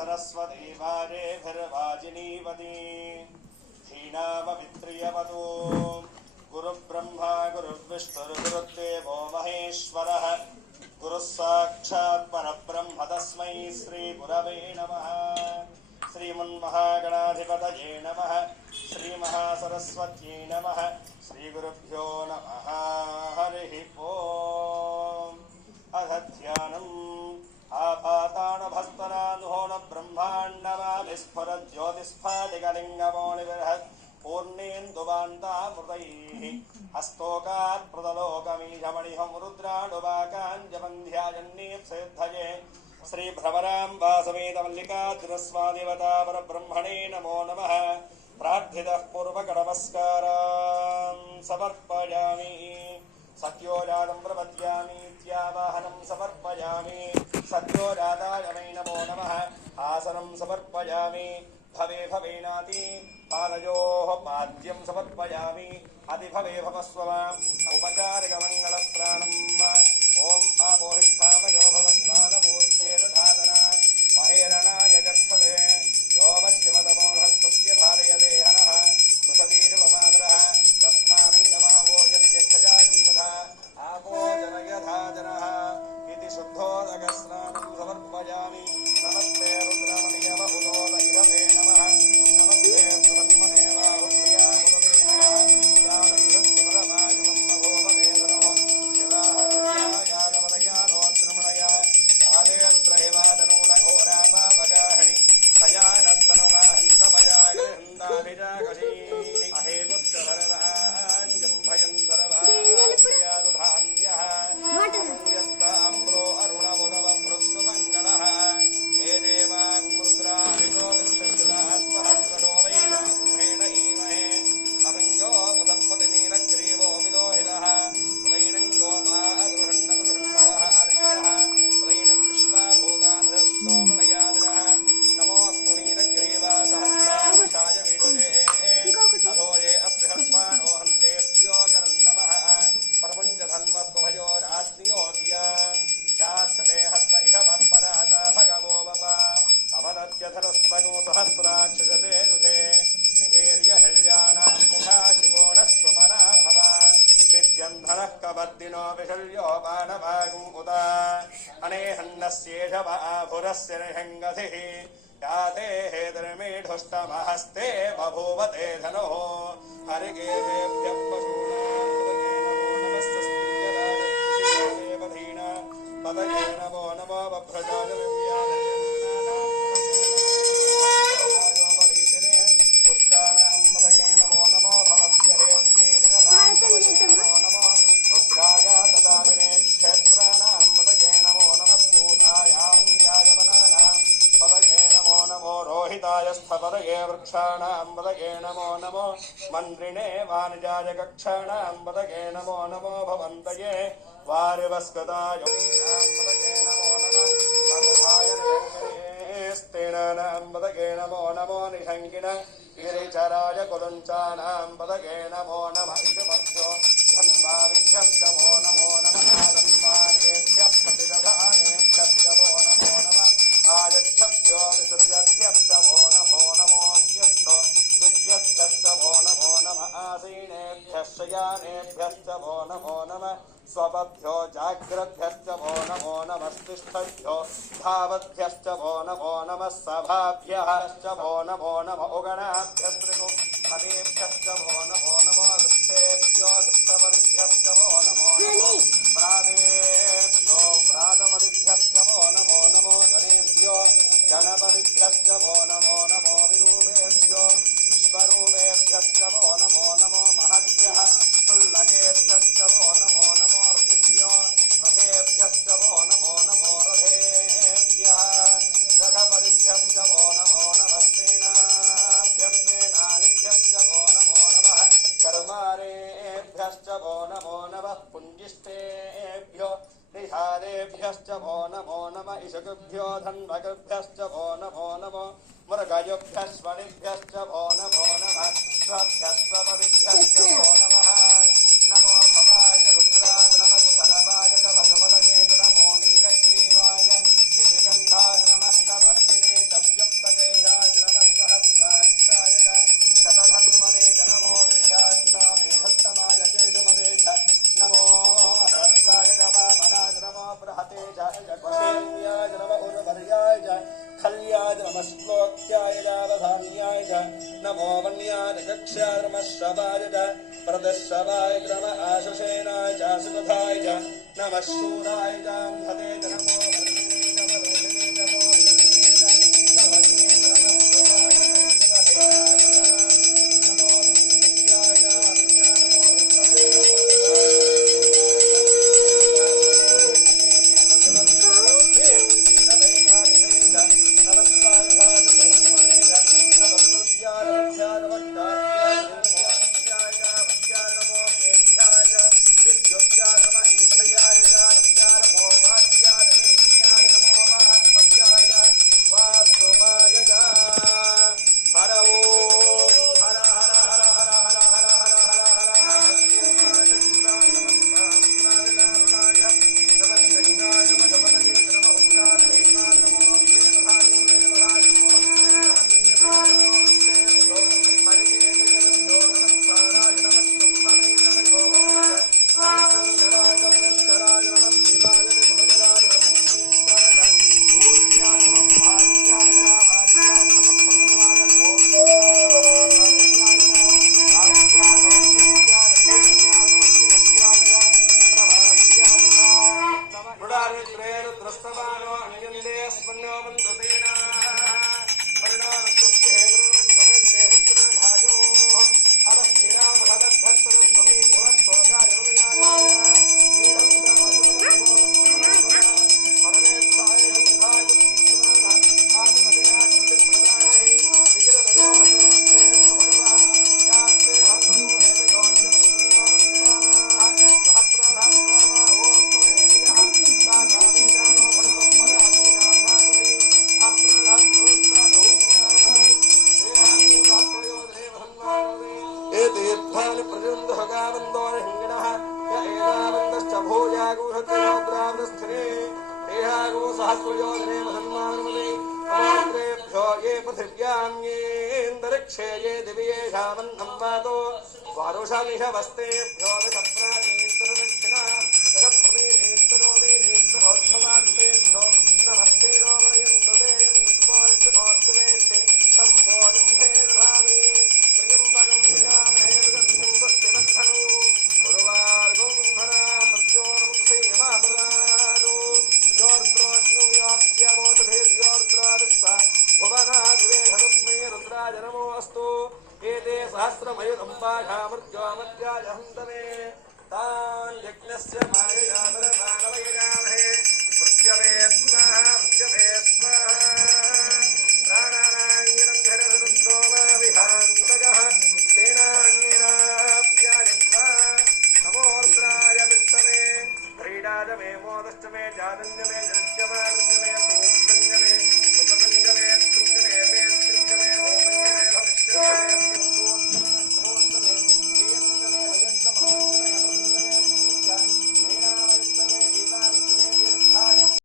सरस्वती वाजेभिर्वाजिनीवती धीनामवित्रियवतु गुरुब्रह्मा गुरुर्विष्णुर्गुरुर्देवो महेश्वरः गुरुः साक्षात् परब्रह्म तस्मै श्रीगुरवे नमः। श्रीमन्महागणाधिपतये नमः। श्रीमहासरस्वत्यै नमः। श्रीगुरुभ्यो नमः। हरिः ओम्। अथ ध्यानम् आपातानभस्तनानुहोन ब्रह्माण्डमाभिस्फुरज्योतिस्फाटिकलिङ्गमौलिबृहत् पूर्णेन्दुवान्तामृतैः हस्तोकात् प्रदलोकमीशमणिहं रुद्राणुवाकाञ्जबन्ध्याजन्नीप्सिद्धये श्रीभ्रमराम्बासमेतमल्लिकार्जुनस्वादिवता परब्रह्मणे नमो नमः। प्रार्थितः पूर्वकटमस्कारान् समर्पयामि। सत्योजातं प्रपद्यामीत्यावाहनं समर्पयामि। सत्योजाताय वै नमो नमः। आसनं समर्पयामि। भवे भवेनाति पादयोः पाद्यं समर्पयामि। अधिभवे भवस्वमाम् औपचारिकमङ्गलस्नानम् ॐ आपोहिष्ठामयो भवस्नानपूर्त्येतधादना महेरणाय जत्पदे योमशिवतमोहस्तस्य धारयते हनः मुखवीरवमातरः तस्मानङ्गमावो यस्य क्षजाहिन्दधा आपो जनयधा जनः इति शुद्धोदकस्नानं समर्पयामि। नमस्ते रुद्रमणियवहुलोदयवे नमः। नमस्ते ब्रह्मणे बाहुप्रिया भुववे नमः। यादविहस्वरमागमं नभोवदे धनो शिवाहर्या यादवदयानोत्रमणया यादे रुद्रहेवादनो रघोरापापगाहिणी कया नत्तनुवाहन्तमया गृहन्दाभिजागशी अहे गुप्तधरराज्यं भयं धरवायादुधान्यः यस्ताम्रो अरुणमुदवभृत्सुमङ्गलः हे देवाङ्मुद्राभितो दक्षिणात्महर्षो वैराग्मेण ईमहे अहङ्गो मुदत्पतिनीलग्रीवो विलोहितः उदैनं गोपादृषण्णदृषण्णदः आर्यः उदैनं विश्वाभूतान्धस्तोमणयादिनः नमोऽस्तु नीलग्रीवासहस्राक्षाय विभुजे अधोये अभ्यस्मानो हन्तेभ्यो करन्नमः प्रपञ्चधन्वस्त्वभयोराज्ञोऽद्या चाक्षते हस्त इह वःपराता भगवो वप अवदत्यधरस्पगो सहस्राक्षते दुधे निहेर्य हल्यानां मुखा शिवो नः स्वमना भव विद्यन्धनः कवर्दिनो विशल्यो बाणभागुम् उत अनेहन्नस्येष आभुरस्य निहङ्गतिः याते हेतर्मेढुष्टमहस्ते बभूवते धनोः हरिकेभ्यः पदये नमो नमो बभ्रजाय पुष्टानां पदये नमो नमो भवभ्यहेन्द्रीर्गदां नमो रुद्राय ददामिने क्षेत्राणां पदये नमो नमः पूतायाहङ्गायवनानां पदये नमो नमो रोहिताय स्थपदये वृक्षाणां पदये नमो नमो मन्त्रिणे वाणिजाय कक्षाणां पदये नमो नमो भवन्तये वारिवस्कताय पदये नमो नमः स्तेनानां पदये नमो नमो निषङ्गिण गिरिचराय कुलञ्चानां पदये नमो नमः इषुभक्तो धन्वादिभ्यः नमो नमो नमः आदन्वानेभ्यः प्रतिदधानेभ्यः नमो नमो नमः आयच्छभ्यो विसृजभ्यः नमो नमोऽभ्यभ्यो विद्यभ्यः नमो नमः आसीनेभ्यः शयानेभ्यः नमो नमः स्वपभ्यो जाग्रद्भ्यश्च वो नमो नमस्तिष्ठभ्यो धावद्भ्यश्च वो नमो नमः सभाभ्यश्च वो नमो नमः उगणाभ्यस्त्रिगुपदेभ्यश्च वो नमो नमो दुष्टेभ्यो दुष्टपरिभ्यश्च वो नमो नमो व्रातेभ्यो व्रातपरिभ्यश्च वो नमो नमो गणेभ्यो गणपतिभ्यश्च वो नमो नमो विरूपेभ्यो विश्वरूपेभ्यश्च वो नमो नमो महद्भ्यः तुल्लकेभ्यश्च वो नमो नमो ऋषिभ्यो रथेभ्यश्च वो नमो नमो रथेभ्यः रथपरिभ्यश्च वो नमो नमः सेनाभ्यश्च वो नमो नमः कर्मारेभ्यश्च वो नमो नमः पुञ्जिष्टेभ्यो निहारेभ्यश्च वो नमो नमः इषुभ्यो धन्वकभ्यश्च वो नमो नमो मृगयोभ्यश्वनिभ्यश्च वो नमो नमः स्वभ्यश्वपदिभ्यश्च वो नमः नमो भवाय रुद्राय नमः शरवाय च भगवतये च नमो नीलग्रीवाय श्रीगन्धाय नमः कवर्तिने कक्ष्याश्रवाय च प्रदश्रवाय क्रम आशुषेनाय च सुधाय च नमः शूराय च हते च नमो पृथ्यवे स्मः